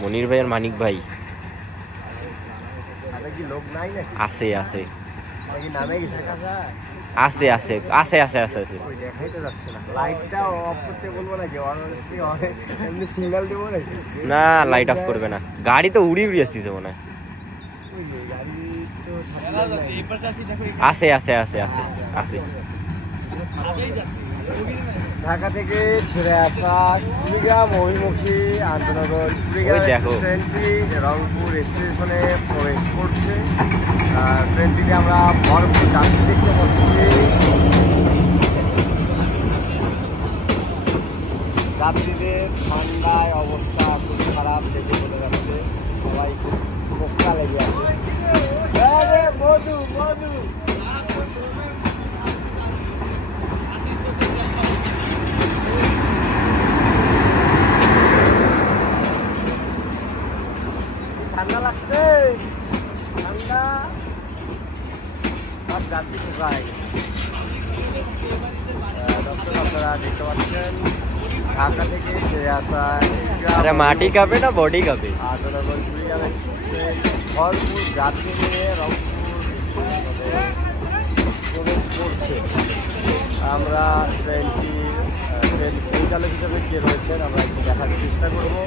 মনির ভাই আর মানিক ভাই আছে আছে আছে আছে আছে আছে আছে আছে না লাইট অফ করবে না গাড়ি তো উড়ি উড়ি আসছে মনে হয় আছে আছে আছে আছে আছে ঢাকা থেকে ছেড়ে আসা কুড়িগ্রাম অভিমুখী আন্তনগর ট্রেনটি রংপুর স্টেশনে প্রবেশ করছে। ট্রেনটিতে আমরা ভরপুর যাত্রী দেখতে পাচ্ছি। যাত্রীদের ঠান্ডায় অবস্থা খুব খারাপ দেখে চলে যাচ্ছে, সবাই খুব পোক্কা লেগে আছে। মধু মধু ঠান্ডা লাগছে, ঠান্ডা আর যাত্রী কোথায় দর্শক আপনারা দেখতে পাচ্ছেন ঢাকা থেকে ছেড়ে আসা মাটি কাঁপে না বডি কাঁপে আন্তনগর কুড়িগ্রাম ভরপুর যাত্রী নিয়ে রংপুর প্রবেশ করছে। আমরা ট্রেন পরিচালক হিসেবে কে রয়েছেন আমরা একটু দেখার চেষ্টা করবো।